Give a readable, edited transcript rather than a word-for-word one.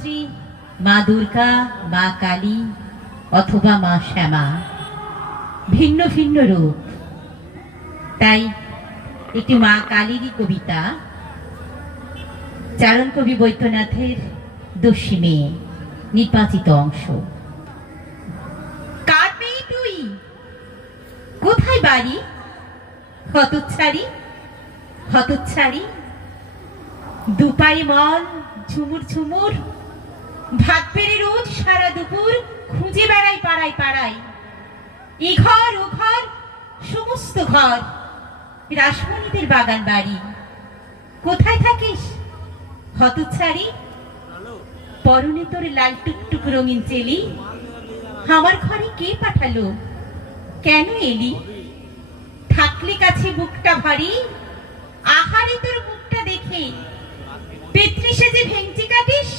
জগদ্ধাত্রী মা দুর্গা, মা কালী অথবা মা শ্যামা, ভিন্ন ভিন্ন রূপ। তাই একটি মা কালীরই কবিতা, চারণ কবি বৈদ্যনাথের দস্যি মেয়ে, নির্বাচিত অংশ। কার মেয়ে তুই? কোথায় বাড়ি? হতচ্ছাড়ি হতচ্ছাড়ি, দুপায়ে মল, ঝুমুর ঝুমুর, ভাত পেরে রোজ সারা দুপুর খুঁজে বেড়াই পাড়ায় পাড়ায়। এ ঘর ও ঘর, সমস্ত ঘর, রাসমণিদের বাগান বাড়ি। কোথায় থাকিস হতচ্ছাড়ি? পরনে তোর লাল টুকটুক রঙিন চেলি, আমার ঘরে কে পাঠালো? কেন এলি? থাকলে কাছে বুকটা ভারী, আহারে তোর মুখটা দেখে পেত্রি সেজে ভেঙচি কাটিস।